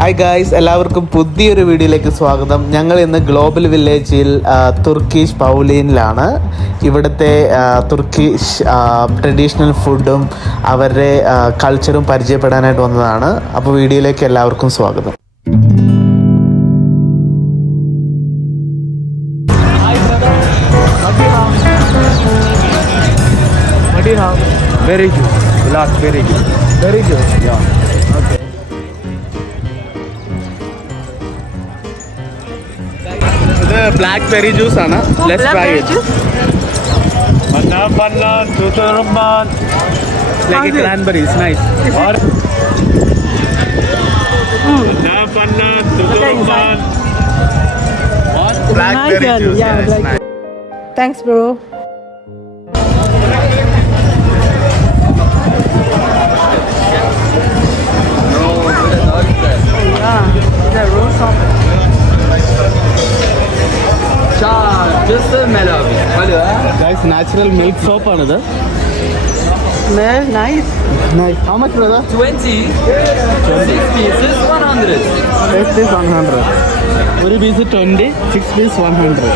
Hi guys, എല്ലാവർക്കും പുതിയൊരു വീഡിയോയിലേക്ക് സ്വാഗതം. ഞങ്ങൾ ഇന്ന് ഗ്ലോബൽ വില്ലേജിൽ തുർക്കിഷ് പൗലീനിലാണ്. ഇവിടുത്തെ തുർക്കിഷ് ട്രഡീഷണൽ ഫുഡും അവരുടെ കൾച്ചറും പരിചയപ്പെടാനായിട്ട് വന്നതാണ്. അപ്പോൾ വീഡിയോയിലേക്ക് എല്ലാവർക്കും സ്വാഗതം. Very good. Black, very good. Very good. Yeah. Okay. ഇത് ബ്ലാക്ക്ബെറി ജ്യൂസ് ആണ്. Let's try it. Banana, tuturumban. Like a cranberry, it's nice. Or banana, tuturumban. Blackberry juice. Yeah, it's nice. Thanks, bro. Guys, natural milk soap ആണിത്. Smell nice. Nice. How much, brother? 20. 6 pieces, 100. 6 piece 100. ഒരു piece 20, 6 piece 100.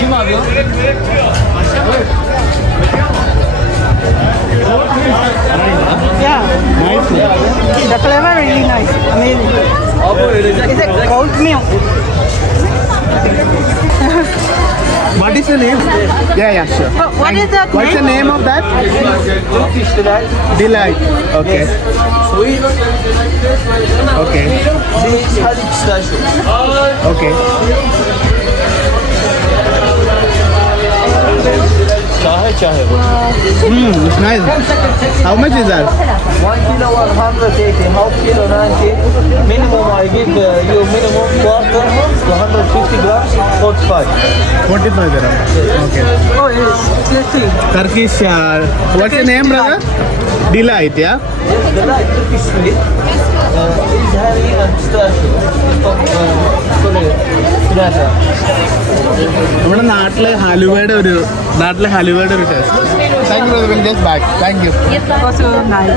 Kim abi o? Yeah, Nice. the flavor really nice. Amazing. Abi ölecek. Is it cold milk? What is the name? Yeah, sure. What is that What's the name of that? Turkish delight. Delight. Okay. Sweet. Okay. This hadi pistachio. Okay. Chahe bu. It's nice. How much is that? 1 kilo 180, half kilo 90. Minimum I give you minimum quarter 150 grams 45. 45 dirham. Okay. Oh, yes. Let's see. Turkish. What's the name, brother? Delight. Yeah. Yes, delight Turkish sweet. Is having a pistachio. നമ്മുടെ നാട്ടിലെ ഹലുവയുടെ ഒരു taste. Thank you brother. Will just back. Thank you. Also nice.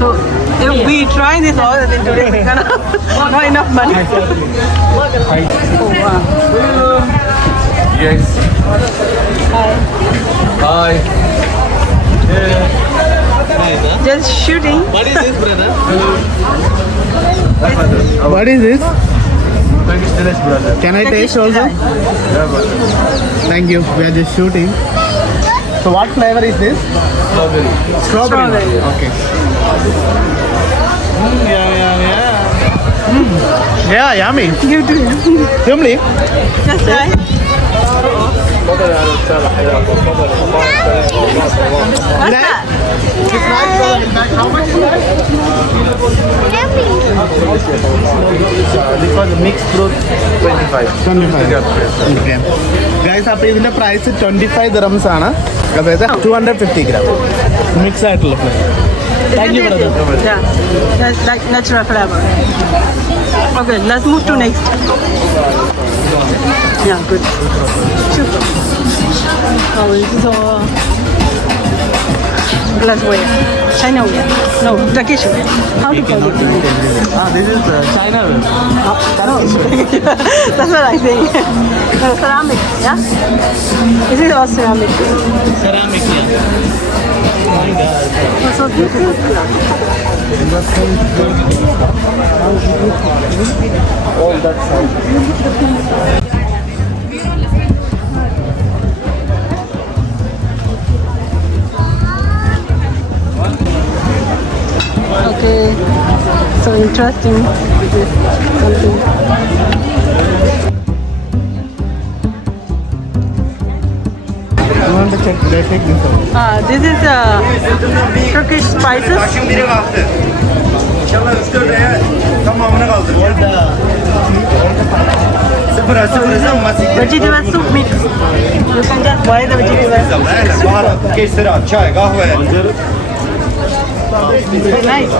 So, if we try this all, then today we're gonna not enough money. Oh, wow. Yes. Hi. Just shooting. What is this, brother? What is this? Turkish delight, brother. Can I taste also? Yeah, brother. Thank you. We are just shooting. So what flavor is this? Strawberry. Strawberry. Okay. Yeah, yummy. You do. Yummy. Just try. What's that? It's nice, brother. In fact, how much is that? This was a mixed fruit, 25. 25. Okay. Guys, അപ്പോൾ ഇതിന്റെ price 25 dirhams ആണ്. അതായത് 250 gram. Mix ആയിട്ടുള്ള flavour. Thank you, brother. Yeah, that's like natural flavor. Okay, let's move to next. Yeah, good. Glassware. China ware. No, Turkish ware. How to call it? This is China. No. That's what I think. No, ceramic, yeah? Is it all ceramic? Ceramic, yeah. It's so beautiful. All that side. Okay, so interesting. This is something. You want to check? They take this out. This is Turkish spices. İnşallah 3 liraya tamamını kaldır. Sıfır Vegetable soup mix. You can just buy the vegetable soup. Baharat, kesira, çay, kahve. Very nice.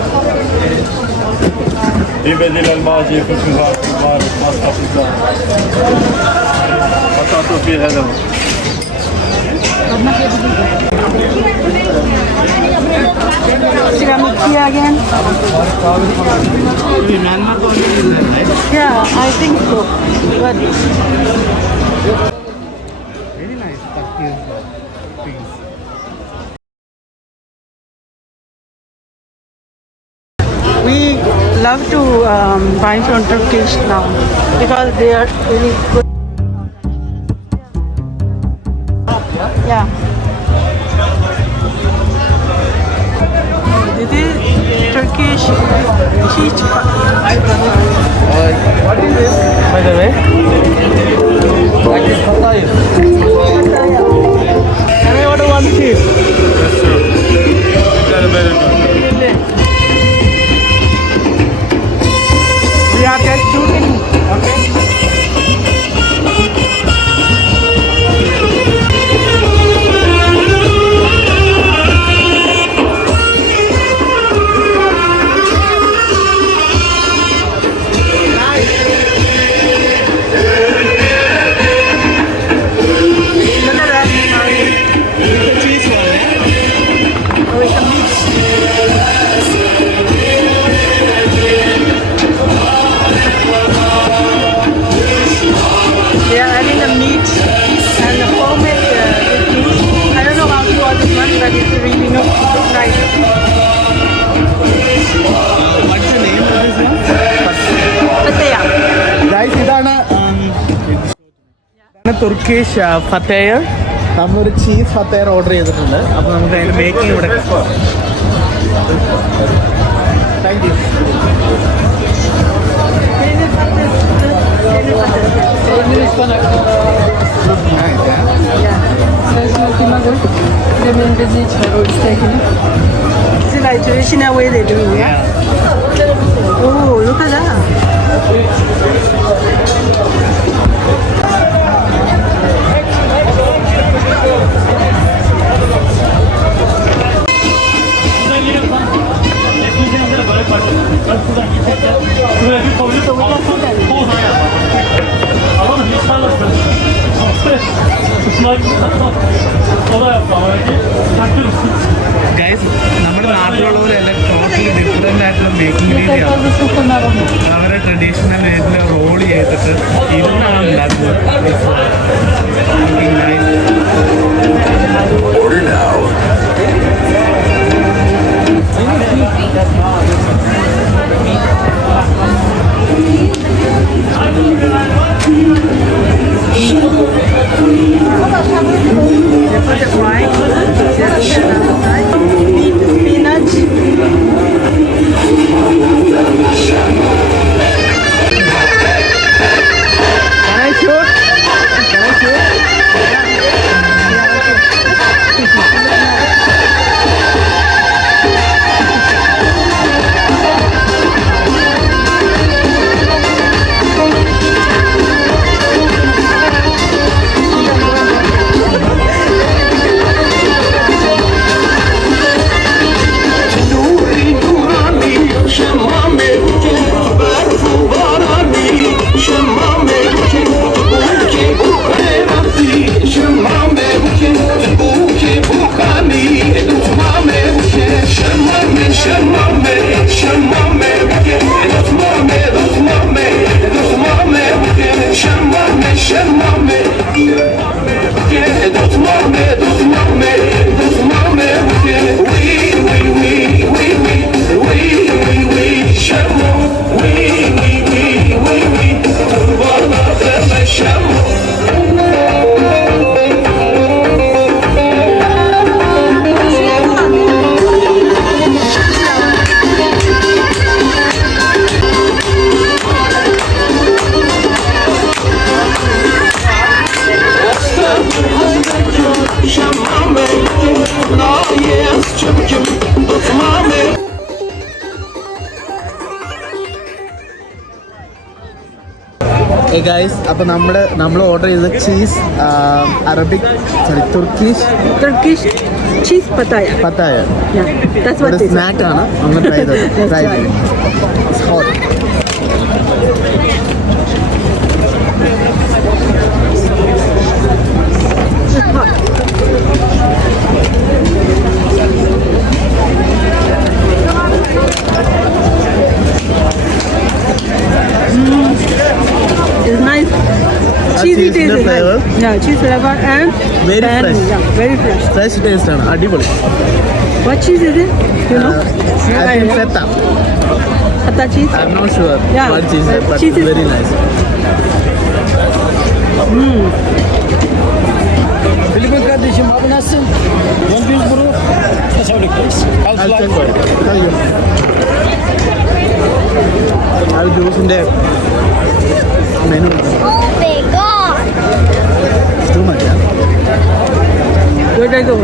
يبدل الماضي في الكبار مسقط الزهر. بطاطا في هذا. Tiramisu again? Yeah, I think so. But Very nice Turkish things. we love to buy from Turkish now because they are really good. Yeah. This is Turkish cheese. What is this, by the way? That is Hatay. Can I order one cheese? We are just shooting. Okay. Look at that. Cheese one, yeah? Oh, it's a mix. They are adding the meat and the homemade cheese. I don't know how to call this one, but it's really nice. What's the name of this one? Pattaya. Guys, ഇതാണ് Turkish ഫത്തയർ. നമ്മളൊരു cheese ഫത്തയർ order ചെയ്തിട്ടുണ്ട്. അപ്പോൾ നമുക്ക് അതിൻ്റെ making ഇവിടെ thank you. This is like traditional way they do it, yeah? Oh, look at that. Guys, നമ്മുടെ നാട്ടിലുള്ള പോലെയല്ല, ടോട്ടലി ഡിഫറെൻ്റ് ആയിട്ടുള്ള മേക്കിംഗ് രീതിയാണ്. അവരെ ട്രഡീഷണൽ രീതിയിൽ റോൾ ചെയ്തിട്ട് ഇരുന്നാണ് ഉണ്ടാക്കുന്നത്. They put the rice, meat, spinach. Can I shoot? Can I shoot? Guys, അപ്പോൾ നമ്മൾ ഓർഡർ ചെയ്തത് cheese Arabic Turkish Cheese pattaya. പത്തായ Yeah, that's what ഒരു it is. സ്നാക്കാണ്. ഒന്ന് ട്രൈ ചെയ്തത്. Try right. It's hot. It's hot. It's nice. Cheesy cheese in taste the is flavor? nice. Yeah, cheese flavor and Very pan, fresh. Yeah, very fresh. Fresh taste ആണ്, അടിപൊളി. What cheese is it? You know? I think feta. Feta cheese? I'm not sure Yeah, what cheese is, but cheese is- very nice. Filipin kardeşim abi nasılsın? 100 bro. Kaç abone please? I'll check for it. Tell you. അത് ജ്യൂസിന്റെ menu too much. Where did I go?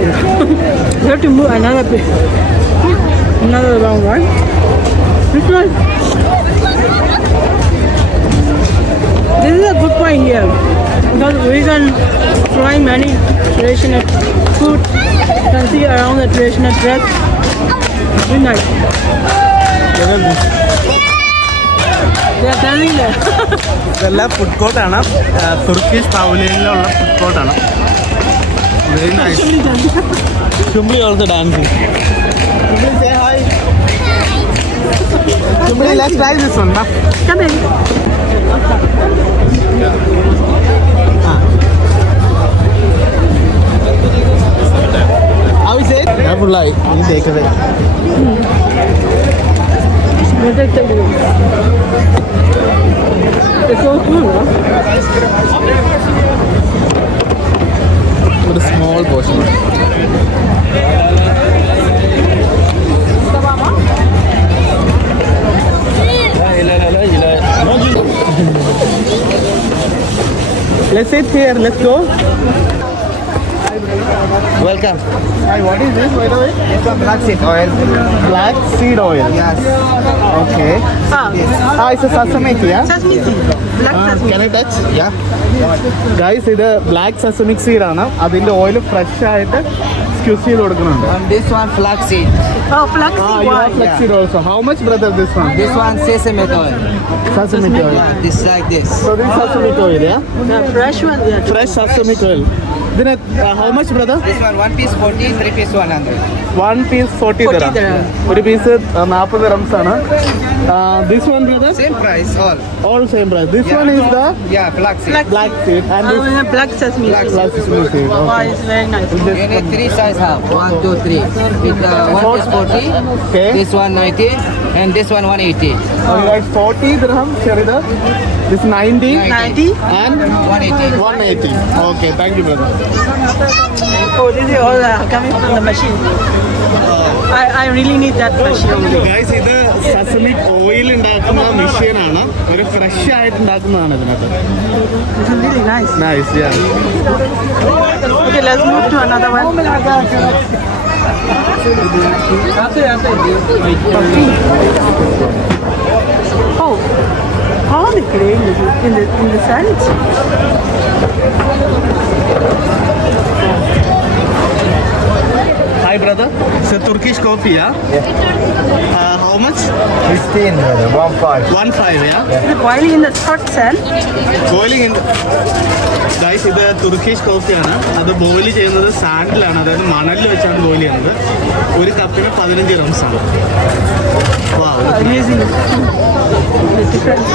You have to move another round, right? This one. This is a good point here because we can try many traditional food. You can see around the traditional dress. Very nice. They are telling that. ഇതെല്ലാം food കോർട്ടാണ്, Turkish പൗലിയനിലുള്ള food കോർട്ടാണ്. Very nice. Chumbi also dancing. Chumbi say hi. Chumbi let's try this one. Come in. How is it? ഞാൻ ഫുള്ളായി. ഇനി take away. We'll take the blue. It's so cool, huh? ഒരു small portion. Let's sit here. Let's go. Welcome. Hi, what is this, by the way? It's a black seed oil. Black seed oil. Yes. Okay. It's a sesame tea, yeah? Sesame seed. Black sesame. Can I touch? Yeah. Guys, ഇത് black സസമിക് seed ആണ്. അതിന്റെ oil fresh ആയിട്ട് squeeze ചെയ്ത് കൊടുക്കുന്നുണ്ട്. And this one flax seed. Oh, flax seed. You Wow. have flax seed also. How much, brother, this one? This one sesame oil. Sesame oil. This like this. So this sesame oil, yeah? The fresh one. Yeah. Fresh sesame oil. Then how much, brother? This one 1 piece 40, 3 piece 100. One piece 40 40 dirham. dirham. ഒരു piece 40 dirhams ആണ്. This one, brother? Same price all. All same price. This one is the Yeah, flax seed. black seed and this Black sesame seed. black sesame seed. Wow, Okay. it's very nice. You need 3 size half. 1, 2, 3. With 1 piece 40. Okay. This one 90 and this one 180. Okay, guys, 40 dirham ചെറുത്. This 90 90. and 180. 180. Okay, thank you, brother. Oh, this is all coming from the machine. I really need that machine. Guys, ഇത് സസമിക് oil ഉണ്ടാക്കുന്ന മെഷീനാണ്. ഒരു fresh ആയിട്ട് ഉണ്ടാക്കുന്നതാണ് ഇതിനകത്ത്. This is really nice. Nice. Okay, let's move to another one. Oh, how are they playing in the sand? Hi, brother. It's a Turkish coffee, yeah? How much? 15, 1.5. 1.5, yeah? Is it boiling in the hot sand? Boiling ഉണ്ട്. Guys, ഇത് Turkish കോഫിയാണ്. അത് boil ചെയ്യുന്നത് സാൻഡിലാണ്, അതായത് മണലിൽ വെച്ചാണ് boil ചെയ്യുന്നത്. ഒരു കപ്പിന് 15 dirhams ആണ്. Wow. Amazing. The difference.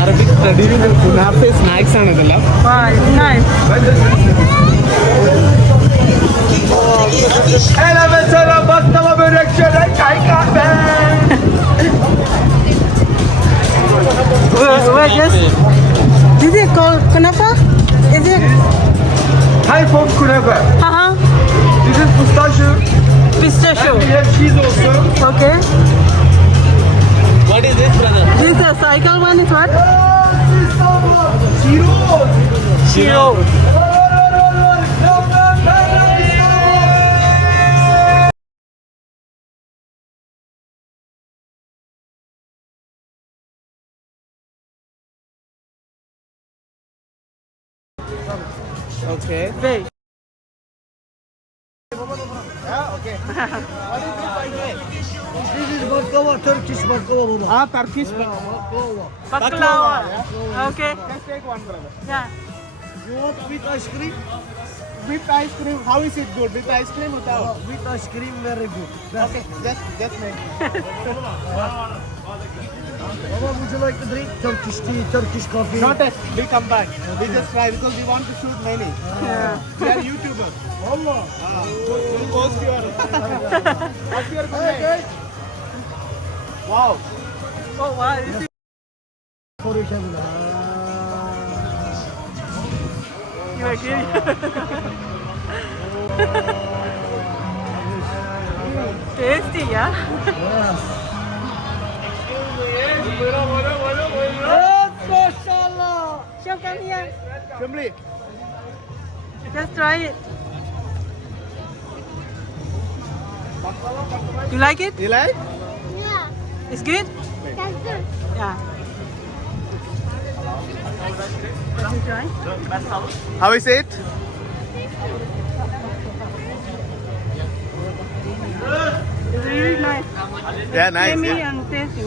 Arabic traditional കുനാഫെ സ്നാക്സ് ആണ് ഇതെല്ലാം. Wow, it's nice. Hele mesela baklava börek şöyle çay kahve. We're just. Is it called kunafa? Is it? Type of künefe. Uh-huh. This is pistachio. Pistachio. We have cheese also. Okay. What is this, brother? This is a cycle one is what? Zero. Shiro. Okay. Big. Yeah, okay. What is this, by the way? This is baklava, Turkish baklava baba. Ah, Turkish. Baklava. Baklava. Yeah. Okay. Let's take one, brother. Yeah. You want with ice cream? With ice cream, how is it good? With ice cream, without? With ice cream, very good. Okay, just make. Baba, would you like to drink Turkish tea, Turkish coffee? Not yet. We come back. We just try because we want to shoot many. Yeah. We are YouTubers. Allah. We'll post your. What's your good name? Wow. Oh wow. This is For you, Kevin. you are kidding. Tasty, yeah. Yes. MashaAllah. Chef, come here. Simply. Just try it. You like it? You like? Yeah, It's good? that's good. Yeah. Let me try. How is it? It's really nice. Yeah, nice. Creamy Yeah. and tasty.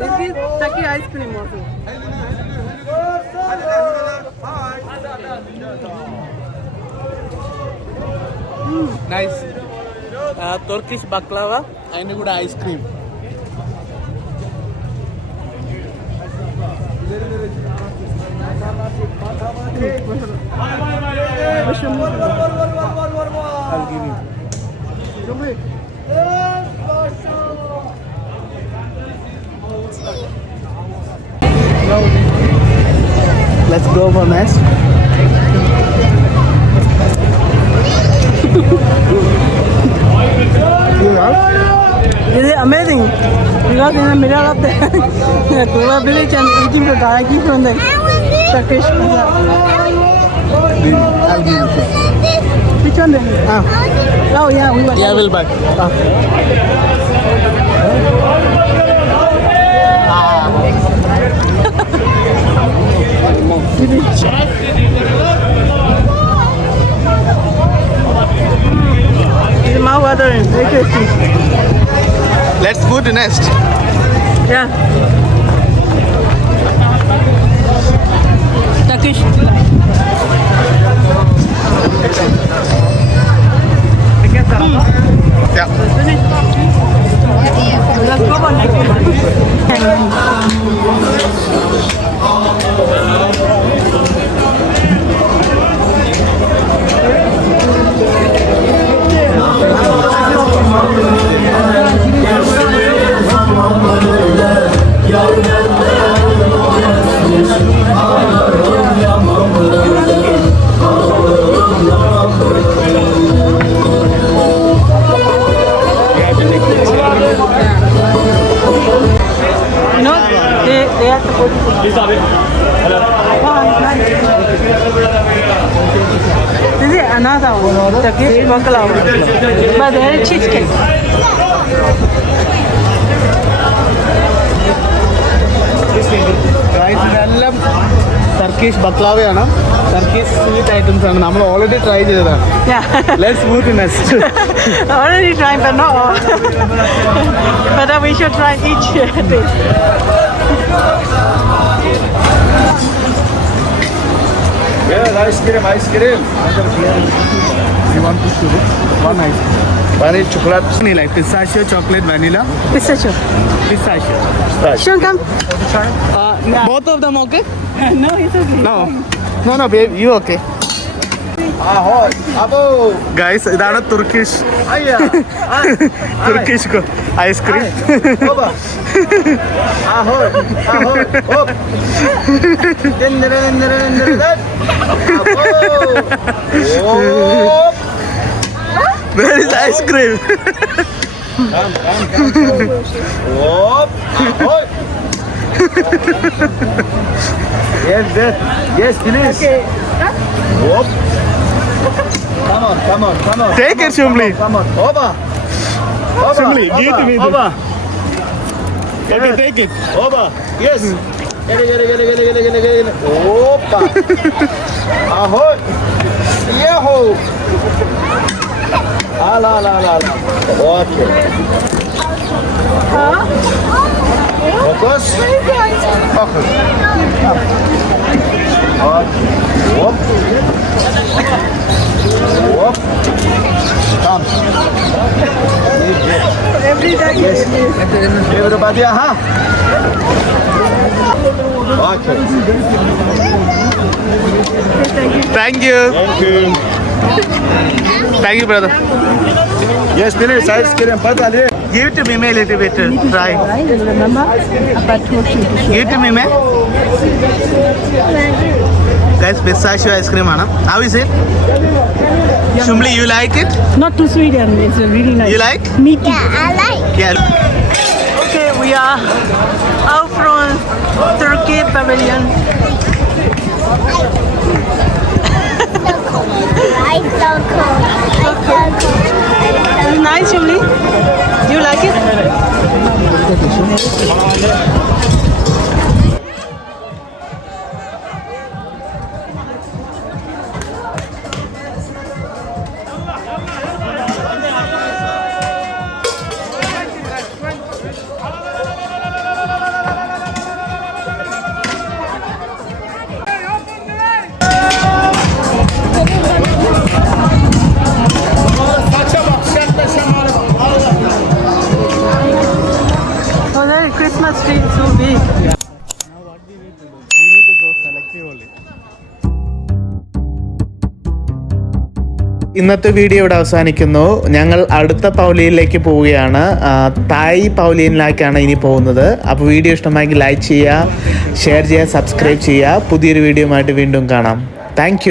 This is Taki ice cream also. Nice. Turkish baklava and good ice cream. I'll give you. Let's go for next. This is amazing because in the middle of the Goa village and eating the directly from the Turkish pizza. I'll give you. Which one then? Oh yeah, we were. Yeah, we'll back. It's mouth watering, very tasty. Let's go to next. Yeah. Turkish. Yeah. Let's go for next You know, they are supposed to put this on it. This is another one, Turkish baklava, but they are cheesecake. Guys, ഇതെല്ലാം Turkish ബക്ലാവയാണ് Turkish sweet items ആണ് നമ്മൾ already try ചെയ്തതാണ് Yeah. Let's move to next Already tried, but not all. But then we should try each dish. Yeah, ice cream. You want to choose one ice Vanilla chocolate. vanilla pistachio chocolate vanilla Pistachio. pistachio Sean, come. both of them okay No, it's okay. no babe you okay Ahoy. Abo. guys ഇതാണ് Turkish Aya. Turkish ice cream Oba. Ahoy. Hop. Dindere. Abo. where is ice cream Hop. Ahoy. Yes, please. Okay. Hop. Come on. take it Shumli Come on. Oba. Simply, give it to me. Over. Okay, take it. Over. Yes. Get it. Opa. Ahoy. Yahoo. Ala. Okay. Focus. Focus. Whoop. Whoop. Come. Yes. Everybody, Okay. Thank you. Thank you, brother. Yes, finish. Ice cream. Padali. Give it to me, a little bit. Try. Remember? About Turkey. Give it to me, Guys, pistachio ice cream, Anna. How is it? Shumli, you like it? Not too sweet and it's really nice. You like? Meaty. Yeah, I like. Yeah. Okay, we are out from Turkey Pavilion. It's so cool. It's so cool. It's nice, Shumli. Do you like it? Oh, the Christmas tree is so big. We need to go selectively. ഇന്നത്തെ video ഇവിടെ അവസാനിക്കുന്നു. ഞങ്ങൾ അടുത്ത പൗലിയനിലേക്ക് പോവുകയാണ്. തായ് പൗലിയനിലേക്കാണ് ഇനി പോകുന്നത്. അപ്പോൾ video ഇഷ്ടമായെങ്കിൽ ലൈക്ക് ചെയ്യുക, ഷെയർ ചെയ്യുക, സബ്സ്ക്രൈബ് ചെയ്യുക. പുതിയൊരു വീഡിയോ ആയിട്ട് വീണ്ടും കാണാം. താങ്ക്